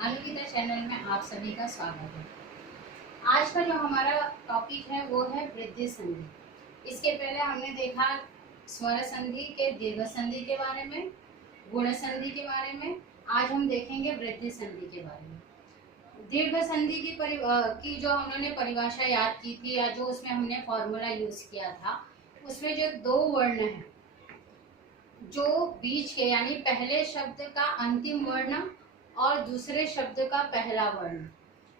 Anugita channel में आप सभी का स्वागत है। आज का जो हमारा टॉपिक है वो है वृद्धि संधि। इसके पहले हमने देखा स्वर संधि के, दीर्घ संधि के बारे में, गुण संधि के बारे में। आज हम देखेंगे वृद्धि संधि के बारे में। दीर्घ संधि की जो हमने परिभाषा याद की थी या जो उसमें हमने फॉर्मूला यूज किया था, उसमें जो दो वर्ण है, जो बीच के यानी पहले शब्द का अंतिम वर्ण और दूसरे शब्द का पहला वर्ण,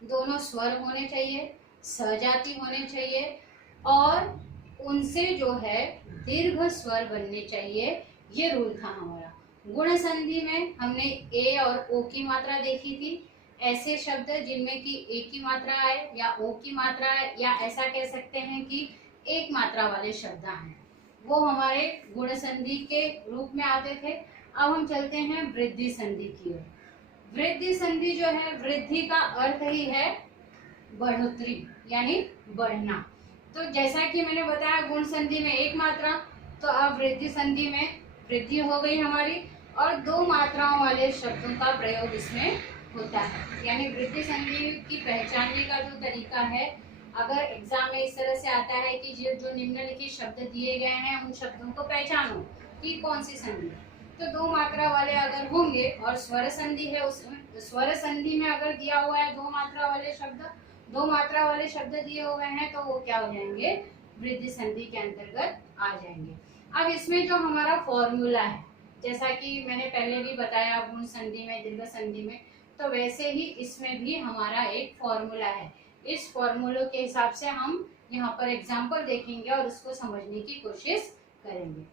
दोनों स्वर होने चाहिए, सजाति होने चाहिए और उनसे जो है दीर्घ स्वर बनने चाहिए। ये रूल था हमारा। गुण संधि में हमने ए और ओ की मात्रा देखी थी। ऐसे शब्द जिनमें कि ए की मात्रा है या ओ की मात्रा है या ऐसा कह सकते हैं कि एक मात्रा वाले शब्द आए, वो हमारे गुण संधि के रूप में आते थे। अब हम चलते हैं वृद्धि संधि की ओर। वृद्धि संधि जो है, वृद्धि का अर्थ ही है बढ़ोतरी यानी बढ़ना। तो जैसा कि मैंने बताया गुण संधि में एक मात्रा, तो अब वृद्धि संधि में वृद्धि हो गई हमारी और दो मात्राओं वाले शब्दों का प्रयोग इसमें होता है। यानी वृद्धि संधि की पहचानने का जो तरीका है, अगर एग्जाम में इस तरह से आता है कि जो निम्नलिखित शब्द दिए गए हैं उन शब्दों को पहचानो कि कौन सी संधि है, तो दो मात्रा वाले अगर होंगे और स्वर संधि है, उसमें स्वर संधि में अगर दिया हुआ है दो मात्रा वाले शब्द दिए हुए हैं, तो वो क्या हो जाएंगे, वृद्धि संधि के अंतर्गत आ जाएंगे। अब इसमें जो हमारा फॉर्मूला है, जैसा कि मैंने पहले भी बताया गुण संधि में, दीर्घ संधि में, तो वैसे ही इसमें भी हमारा एक फॉर्मूला है। इस फॉर्मूले के हिसाब से हम यहाँ पर एग्जाम्पल देखेंगे और उसको समझने की कोशिश करेंगे।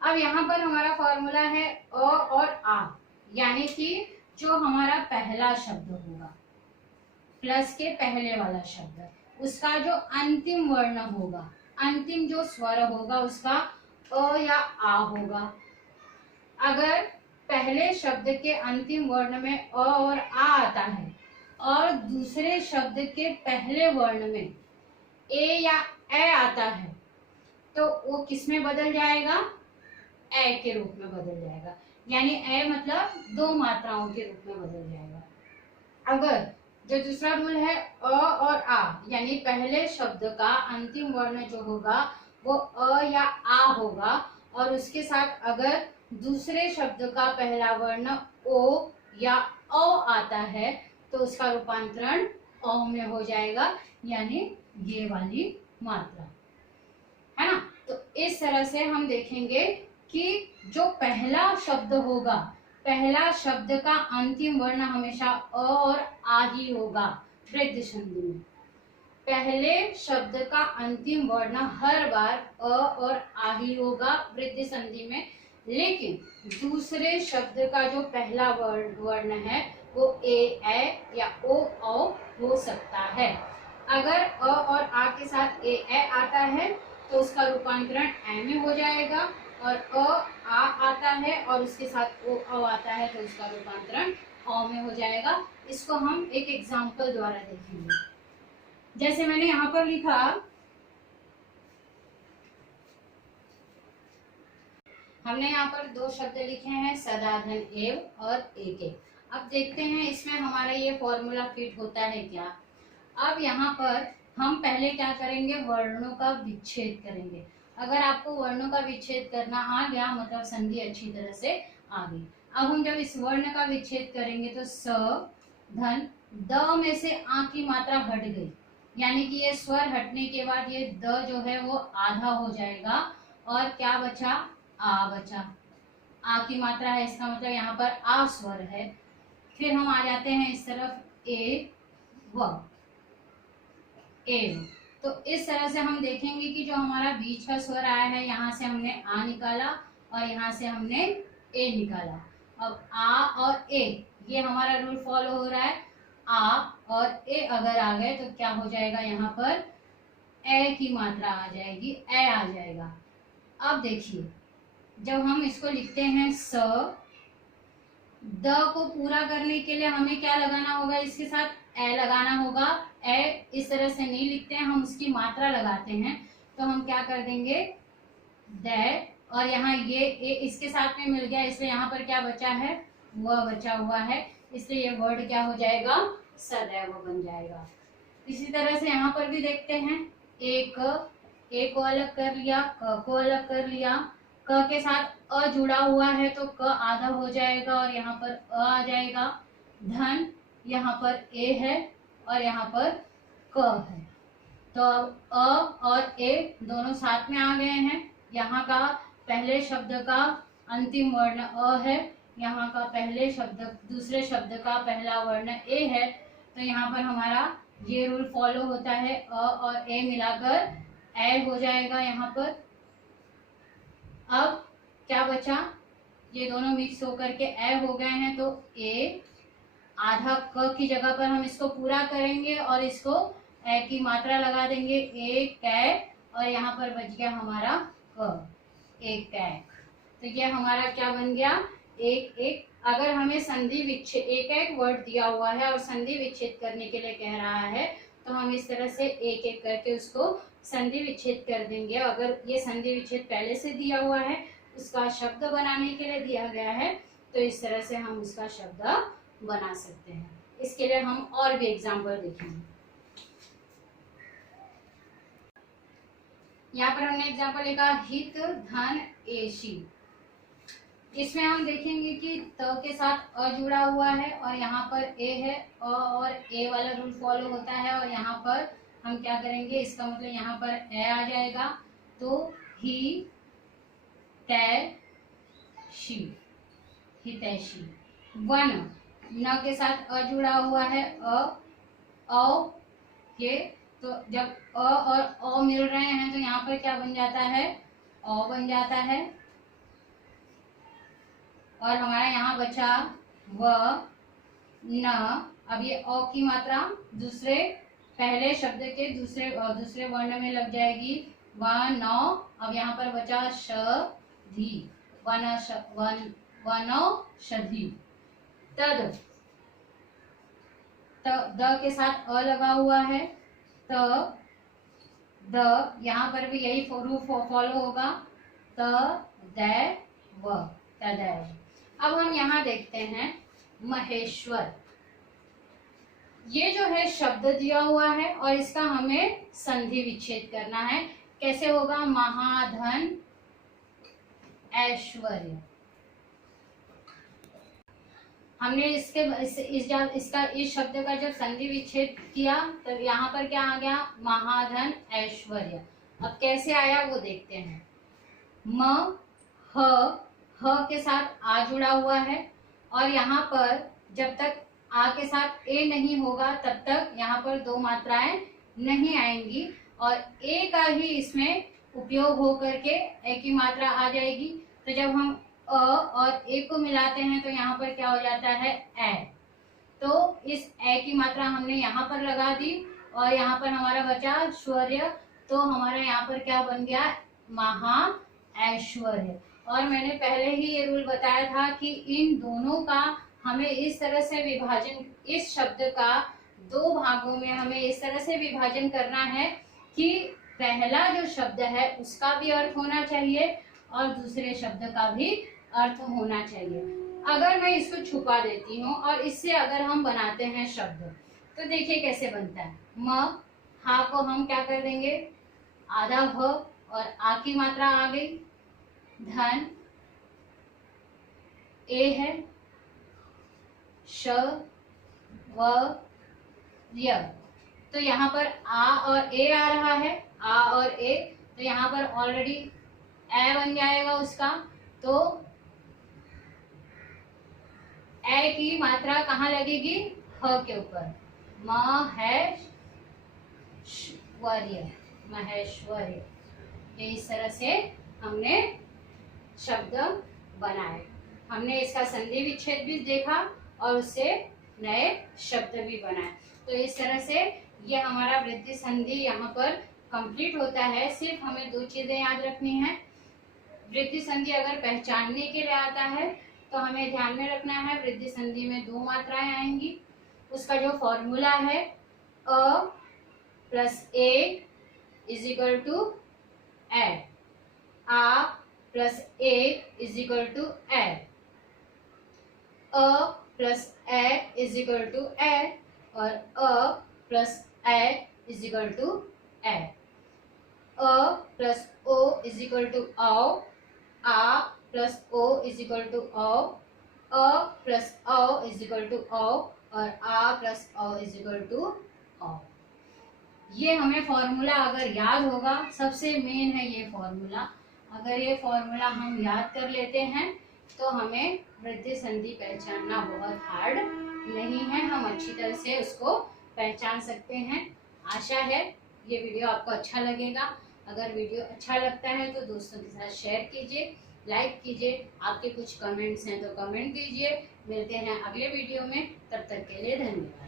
अब यहाँ पर हमारा फॉर्मूला है अ और आ, यानी कि जो हमारा पहला शब्द होगा, प्लस के पहले वाला शब्द, उसका जो अंतिम वर्ण होगा, अंतिम जो स्वर होगा उसका अ या आ होगा। अगर पहले शब्द के अंतिम वर्ण में अ और आ आता है और दूसरे शब्द के पहले वर्ण में ए या ए आता है, तो वो किस में बदल जाएगा, ए के रूप में बदल जाएगा। यानी ए मतलब दो मात्राओं के रूप में बदल जाएगा। अगर जो दूसरा रूल है अ और आ, यानी पहले शब्द का अंतिम वर्ण जो होगा वो अ या आ होगा और उसके साथ अगर दूसरे शब्द का पहला वर्ण ओ या औ आता है, तो उसका रूपांतरण औ में हो जाएगा, यानी ये वाली मात्रा है ना। तो इस तरह से हम देखेंगे कि जो पहला शब्द होगा, पहला शब्द का अंतिम वर्ण हमेशा अ और आ ही होगा। वृद्धि संधि में पहले शब्द का अंतिम वर्ण हर बार अ और आ ही होगा वृद्धि संधि में, लेकिन दूसरे शब्द का जो पहला वर्ण है वो ए या ओ औ हो सकता है। अगर अ और आ के साथ ए आता है तो उसका रूपांतरण ए में हो जाएगा, और आ आता है और उसके साथ ओ आता है तो उसका रूपांतरण औ में हो जाएगा। इसको हम एक एग्जाम्पल द्वारा देखेंगे। जैसे मैंने यहाँ पर लिखा, हमने यहाँ पर दो शब्द लिखे हैं, सदाधन एव और एके। अब देखते हैं इसमें हमारा ये फॉर्मूला फिट होता है क्या। अब यहाँ पर हम पहले क्या करेंगे, वर्णों का विच्छेद करेंगे। अगर आपको वर्णों का विच्छेद करना आ गया मतलब संधि अच्छी तरह से आ गई। अब हम जब इस वर्ण का विच्छेद करेंगे तो स धन द में से आ की मात्रा हट गई, यानी कि ये स्वर हटने के बाद ये द जो है वो आधा हो जाएगा और क्या बचा, आ बचा। आ की मात्रा है, इसका मतलब यहाँ पर आ स्वर है। फिर हम आ जाते हैं इस तरफ ए व ए। तो इस तरह से हम देखेंगे कि जो हमारा बीच का स्वर आया है, यहाँ से हमने आ निकाला और यहाँ से हमने ए निकाला। अब आ और ए, ये हमारा रूल फॉलो हो रहा है। आ और ए अगर आ गए तो क्या हो जाएगा, यहाँ पर ए की मात्रा आ जाएगी, ए आ जाएगा। अब देखिए जब हम इसको लिखते हैं स, द को पूरा करने के लिए हमें क्या लगाना होगा, इसके साथ ए लगाना होगा। ए इस तरह से नहीं लिखते हैं, हम उसकी मात्रा लगाते हैं। तो हम क्या कर देंगे, द, और यहाँ ये ए इसके साथ में मिल गया, इसलिए यहाँ पर क्या बचा है, वह बचा हुआ है। इसलिए ये वर्ड क्या हो जाएगा, सदैव बन जाएगा। इसी तरह से यहाँ पर भी देखते हैं, एक ए को अलग कर लिया, क को अलग कर लिया, क के साथ अ जुड़ा हुआ है तो क आधा हो जाएगा और यहाँ पर अ आ जाएगा। धन, यहाँ पर ए है और यहाँ पर क है, तो अब अ और ए दोनों साथ में आ गए हैं। यहाँ का पहले शब्द का अंतिम वर्ण अ है, यहाँ का पहले शब्द दूसरे शब्द का पहला वर्ण ए है, तो यहाँ पर हमारा ये रूल फॉलो होता है, अ और ए मिलाकर ए हो जाएगा यहाँ पर। अब क्या बचा, ये दोनों मिक्स होकर के ए हो गए हैं, तो ए आधा क की जगह पर हम इसको पूरा करेंगे और इसको ए की मात्रा लगा देंगे, ए कै, और यहाँ पर बच गया हमारा क, एक कैक। तो ये हमारा क्या बन गया, एक एक। अगर हमें संधि विच्छेद, एक एक वर्ड दिया हुआ है और संधि विच्छेद करने के लिए कह रहा है, तो हम इस तरह से एक एक करके उसको संधि विच्छेद कर देंगे। अगर ये संधि विच्छेद पहले से दिया हुआ है, उसका शब्द बनाने के लिए दिया गया है, तो इस तरह से हम उसका शब्द बना सकते हैं। इसके लिए हम और भी एग्जाम्पल देखेंगे। यहाँ पर हमने एग्जाम्पल लिखा, हित धन एशी। इसमें हम देखेंगे कि त के साथ अ जुड़ा हुआ है और यहाँ पर ए है, अ और ए वाला रूल फॉलो होता है, और यहाँ पर हम क्या करेंगे, इसका मतलब यहाँ पर ए आ जाएगा, तो ही तैशी, हितैषी। वन, न के साथ अ जुड़ा हुआ है, अ के, तो जब अ और अ मिल रहे हैं तो यहाँ पर क्या बन जाता है, अ बन जाता है। और हमारा यहाँ बचा व न। अब ये अ की मात्रा दूसरे पहले शब्द के दूसरे वर्ण में लग जाएगी, व न। अब यहाँ पर बचा श धी, वनौषधि। तद, द के साथ अ लगा हुआ है, त द, यहाँ पर भी यही रूल फॉलो होगा, तदैव, तदैव। अब हम यहाँ देखते हैं महेश्वर। ये जो है शब्द दिया हुआ है और इसका हमें संधि विच्छेद करना है। कैसे होगा, महाधन ऐश्वर्य। हमने इस शब्द का जब संधि विच्छेद किया तो यहाँ पर क्या आ गया, महाधन ऐश्वर्य। अब कैसे आया वो देखते हैं। म, ह के साथ आ जुड़ा हुआ है और यहाँ पर जब तक आ के साथ ए नहीं होगा तब तक यहाँ पर दो मात्राएं नहीं आएंगी और ए का ही इसमें उपयोग हो करके ए की मात्रा आ जाएगी। तो जब हम अ और ए को मिलाते हैं तो यहाँ पर क्या हो जाता है, ए। तो इस ए की मात्रा हमने यहाँ पर लगा दी और यहाँ पर हमारा बचा शौर्य, तो हमारा यहाँ पर क्या बन गया, महा ऐश्वर्य। और मैंने पहले ही ये रूल बताया था कि इन दोनों का हमें इस तरह से विभाजन, इस शब्द का दो भागों में हमें इस तरह से विभाजन करना है कि पहला जो शब्द है उसका भी अर्थ होना चाहिए और दूसरे शब्द का भी अर्थ होना चाहिए। अगर मैं इसको छुपा देती हूँ और इससे अगर हम बनाते हैं शब्द, तो देखिए कैसे बनता है। म, हा को हम क्या कर देंगे, आधा भ और आ की मात्रा आ गई। धन, ए है, श, व, य। तो यहाँ पर आ और ए आ रहा है, आ और ए, तो यहाँ पर ऑलरेडी ए बन जाएगा उसका। तो ए की मात्रा कहाँ लगेगी, ह के ऊपर, महेश्वर्य, महेश्वर्य। ये इस तरह से हमने शब्द बनाए। हमने इसका संधि विच्छेद भी देखा और उससे नए शब्द भी बनाए। तो इस तरह से ये हमारा वृद्धि संधि यहाँ पर कंप्लीट होता है। सिर्फ हमें दो चीजें याद रखनी है। वृद्धि संधि अगर पहचानने के लिए आता है तो हमें ध्यान में रखना है वृद्धि संधि में दो मात्राएं आएंगी। उसका जो फॉर्मूला है, अ प्लस ए इज इक्वल टू ए, आ प्लस ए इज इक्वल टू ए, अ प्लस ए इज इक्वल टू ए, और अ प्लस ए इज इक्वल टू ए। अ प्लस ओ इज इक्वल टू औ, आ प्लस ओ इज इक्वल टू औ, अ प्लस औ इज इक्वल टू औ, और आ प्लस औ इज इक्वल टू औ। ये हमें फॉर्मूला अगर याद होगा, सबसे मेन है ये फॉर्मूला। अगर ये फॉर्मूला हम याद कर लेते हैं तो हमें वृद्धि संधि पहचानना बहुत हार्ड नहीं है, हम अच्छी तरह से उसको पहचान सकते हैं। आशा है ये वीडियो आपको अच्छा लगेगा। अगर वीडियो अच्छा लगता है तो दोस्तों के साथ शेयर कीजिए, लाइक कीजिए। आपके कुछ कमेंट्स हैं तो कमेंट कीजिए। मिलते हैं अगले वीडियो में, तब तक के लिए धन्यवाद।